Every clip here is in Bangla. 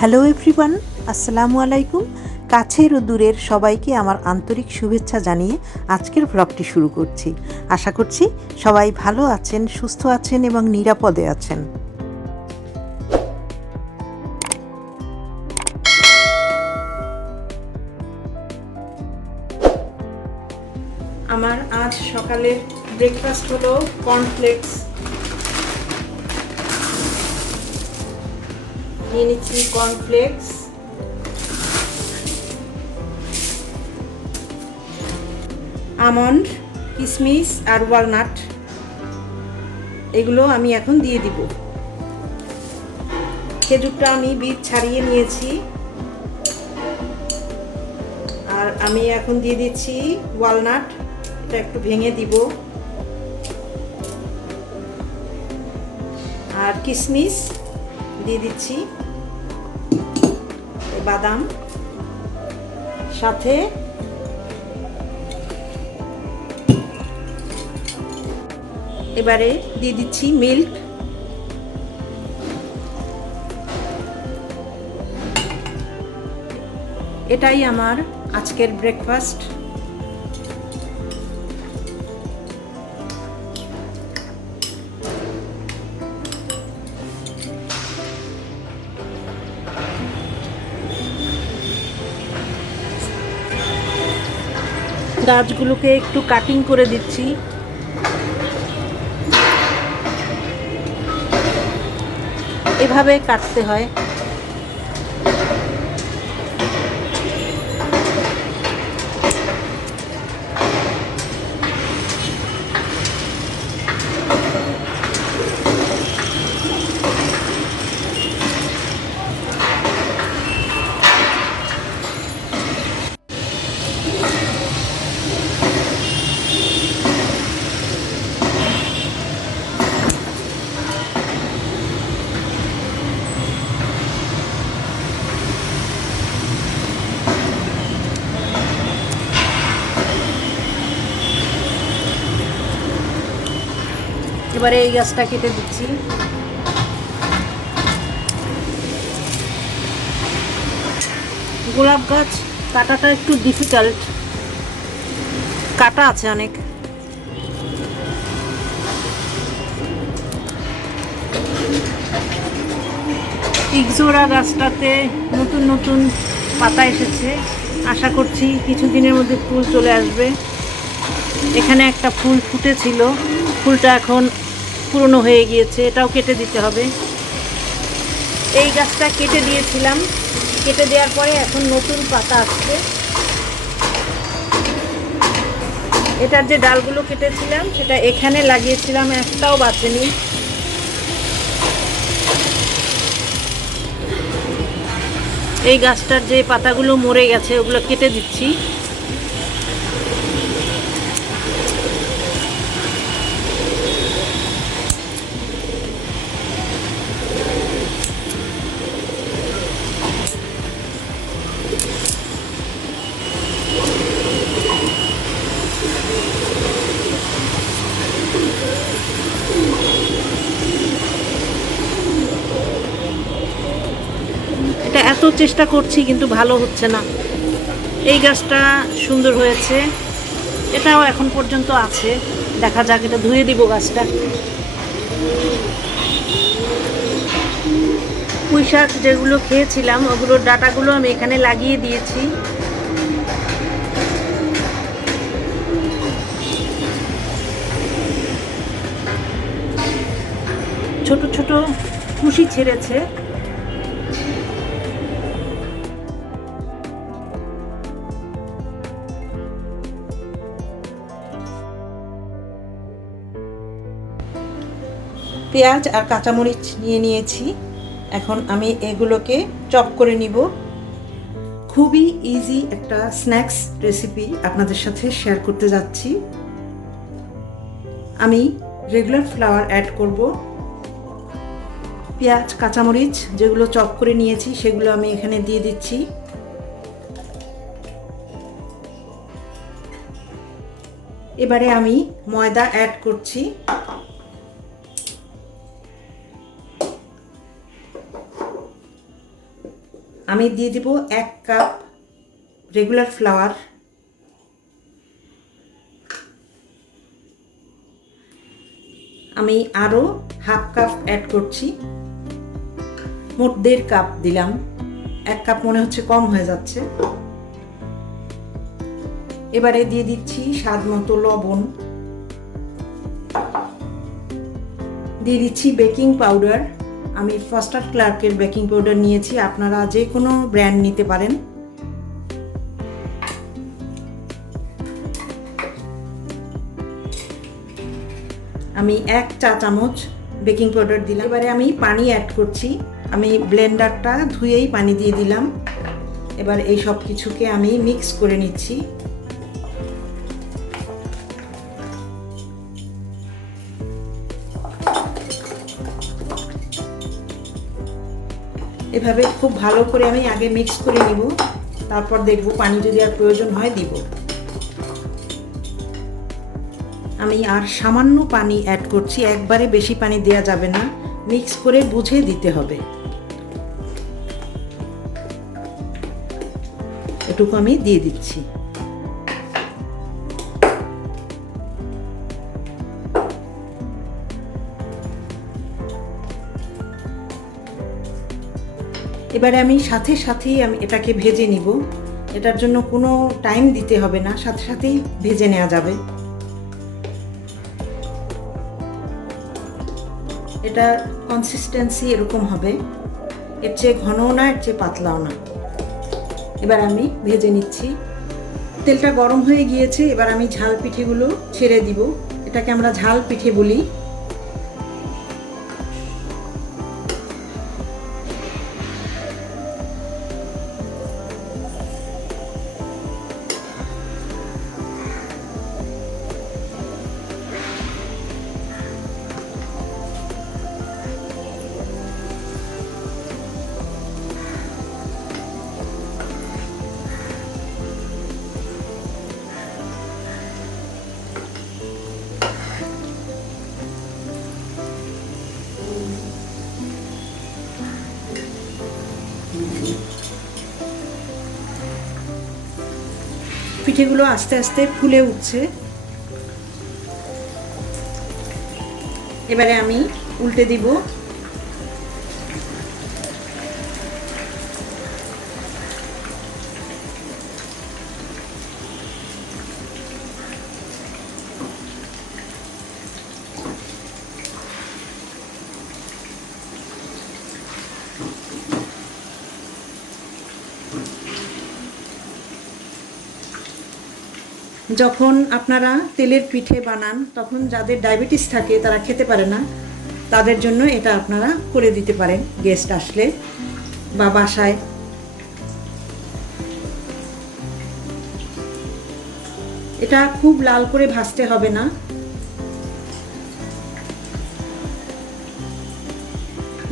হ্যালো এভরিওয়ান আসসালামু আলাইকুম কাছের ও দূরের সবাইকে আমার আন্তরিক শুভেচ্ছা জানিয়ে আজকের ব্লগটি শুরু করছি। আশা করছি সবাই ভালো আছেন, সুস্থ আছেন এবং নিরাপদে আছেন। আমার আজ সকালের ব্রেকফাস্ট হলো কর্নফ্লেক্স নিয়ে নিচ্ছি কর্নফ্লেক্স আমন্ড কিশমিশ আর ওয়ালনাট এগুলো আমি এখন দিয়ে দিব। খেজুরটা আমি বীজ ছাড়িয়ে নিয়েছি। আর আমি এখন দিয়ে দিচ্ছি ওয়ালনাট এটা একটু ভেঙে দিব। আর কিশমিশ দিয়ে দিচ্ছি। বাদাম সাথে এবারে দিয়ে দিচ্ছি মিল্ক। এটাই আমার আজকের ব্রেকফাস্ট গাছগুলোকে একটু কাটিং করে দিচ্ছি। এভাবে কাটতে হয়। এবারে এই গাছটা কেটে দিচ্ছি। গোলাপ গাছ কাটাটা একটু ডিফিকাল্ট কাটা আছে অনেক। ইগজোরা গাছটাতে নতুন নতুন পাতা এসেছে। আশা করছি কিছুদিনের মধ্যে ফুল চলে আসবে। এখানে একটা ফুল ফুটেছিল। ফুলটা এখন পুরনো হয়ে গিয়েছে, এটাও কেটে দিতে হবে। এই গাছটা কেটে দিয়েছিলাম। কেটে দেওয়ার পরে এখন নতুন পাতা আসছে। এটার যে ডালগুলো কেটেছিলাম, সেটা এখানে লাগিয়েছিলাম, একটাও বাঁচেনি। এই গাছটার যে পাতাগুলো মরে গেছে, ওগুলো কেটে দিচ্ছি। চেষ্টা করছি, কিন্তু ভালো হচ্ছে না। এই গাছটা সুন্দর হয়েছে। এটাও এখন পর্যন্ত আছে। দেখা যাক, এটা ধুয়ে দিব গাছটা। পুঁই শাক যেগুলো খেয়েছিলাম, ওগুলোর ডাটাগুলো আমি এখানে লাগিয়ে দিয়েছি। ছোট ছোট কুশি ছেড়েছে। পেঁয়াজ আর কাঁচামরিচ নিয়ে নিয়েছি। এখন আমি এগুলোকে চপ করে নিব। খুবই ইজি একটা স্ন্যাক্স রেসিপি আপনাদের সাথে শেয়ার করতে যাচ্ছি। আমি রেগুলার ফ্লাওয়ার অ্যাড করব। পেঁয়াজ, কাঁচামরিচ যেগুলো চপ করে নিয়েছি, সেগুলো আমি এখানে দিয়ে দিচ্ছি। এবারে আমি ময়দা অ্যাড করছি। আমি দিয়ে দিব এক কাপ রেগুলার ফ্লাওয়ার আমি আরও হাফ কাপ অ্যাড করছি। মোট দেড় কাপ দিলাম। এক কাপ মনে হচ্ছে কম হয়ে যাচ্ছে। এবারে দিয়ে দিচ্ছি স্বাদ মতো লবণ। দিয়ে দিচ্ছি বেকিং পাউডার আমি ফাস্টার ক্লার্কের বেকিং পাউডার নিয়েছি, আপনারা যে কোনো ব্র্যান্ড নিতে পারেন। আমি এক চা চামচ বেকিং পাউডার দিলাম। এবারে আমি পানি অ্যাড করছি। আমি ব্লেন্ডারটা ধুয়েই পানি দিয়ে দিলাম। এবার এই সব কিছুকে আমি মিক্স করে নিচ্ছি। এভাবে খুব ভালো করে আমি আগে মিক্স করে নিব। তারপর দেখব পানি যদি আর প্রয়োজন হয় দিব। আমি আর সামান্য পানি অ্যাড করছি, একবারে বেশি পানি দেয়া যাবে না। মিক্স করে বুঝে দিতে হবে। এটুকু আমি দিয়ে দিচ্ছি। এবারে আমি সাথে সাথেই আমি এটাকে ভেজে নিব। এটার জন্য কোনো টাইম দিতে হবে না, সাথে সাথেই ভেজে নেওয়া যাবে। এটা কনসিস্টেন্সি এরকম হবে। এর চেয়ে ঘনও না, এর চেয়ে পাতলাও না। এবার আমি ভেজে নিচ্ছি। তেলটা গরম হয়ে গিয়েছে, এবার আমি ঝাল পিঠেগুলো ছেড়ে দিব। এটাকে আমরা ঝাল পিঠে বলি। পিঠেগুলো আস্তে আস্তে ফুলে উঠছে। এবারে আমি উল্টে দিব। যখন আপনারা তেলের পিঠে বানান, তখন যাদের ডায়াবেটিস থাকে তারা খেতে পারে না। তাদের জন্য এটা আপনারা করে দিতে পারেন, গেস্ট আসলে বা বাসায়। এটা খুব লাল করে ভাজতে হবে না।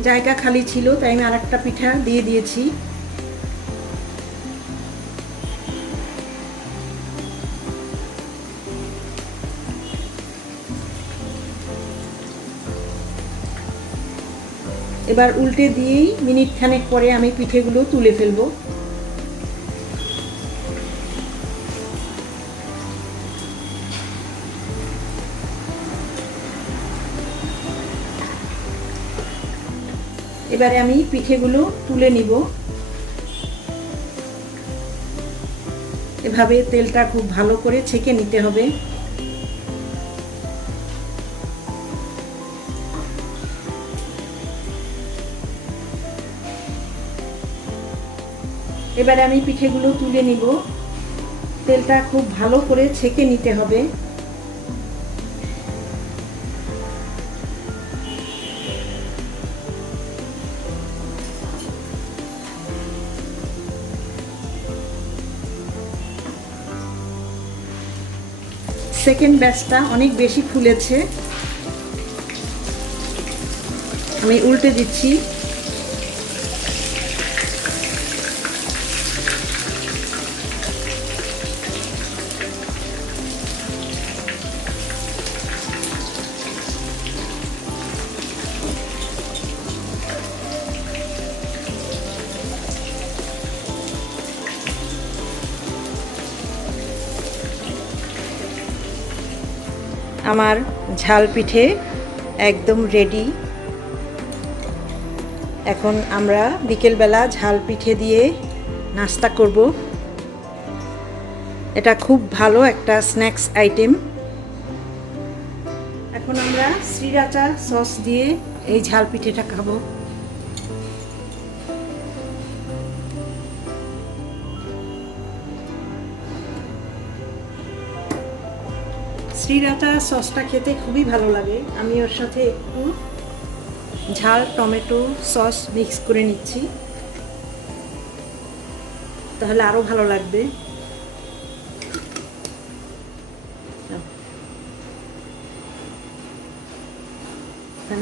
জায়গা খালি ছিল, তাই আমি আর একটা পিঠা দিয়ে দিয়েছি। এবার উল্টে দিয়েই মিনিট খানেক পরে আমি পিঠেগুলো তুলে ফেলব। এবারে আমি পিঠেগুলো তুলে নিব। এভাবে তেলটা খুব ভালো করে ছেঁকে নিতে হবে। এবারে আমি পিঠেগুলো তুলে নিব। তেলটা খুব ভালো করে ছেঁকে নিতে হবে। সেকেন্ড ব্যাচটা অনেক বেশি ফুলেছে। আমি উল্টে দিচ্ছি। আমার ঝাল পিঠে একদম রেডি এখন আমরা বিকেলবেলা ঝাল পিঠে দিয়ে নাস্তা করব। এটা খুব ভালো একটা স্ন্যাক্স আইটেম এখন আমরা শ্রীরাচা সস দিয়ে এই ঝাল পিঠেটা খাব। শ্রীরাচা সসটা খেতে খুবই ভালো লাগে। আমি ওর সাথে একটু ঝাল, টমেটো সস মিক্স করে নিচ্ছি। তাহলে আরও ভালো লাগবে।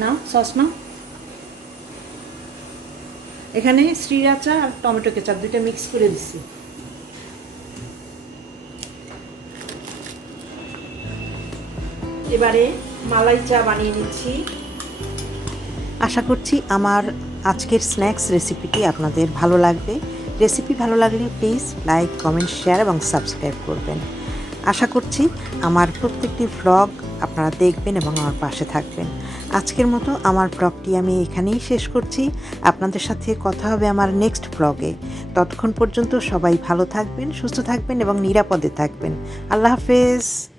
নাও, সস নাও। এখানে শ্রীরাচা আর টমেটো কেচাপ দুইটা মিক্স করে দিচ্ছি। এবারে মালাই চা বানিয়ে নিচ্ছি। আশা করছি আমার আজকের স্ন্যাক্স রেসিপিটি আপনাদের ভালো লাগবে। রেসিপি ভালো লাগলে প্লিজ লাইক, কমেন্ট, শেয়ার এবং সাবস্ক্রাইব করবেন। আশা করছি আমার প্রত্যেকটি ভ্লগ আপনারা দেখবেন এবং আমার পাশে থাকবেন। আজকের মতো আমার ব্লগটি আমি এখানেই শেষ করছি। আপনাদের সাথে কথা হবে আমার নেক্সট ব্লগে ততক্ষণ পর্যন্ত সবাই ভালো থাকবেন, সুস্থ থাকবেন এবং নিরাপদে থাকবেন। আল্লাহ হাফেজ।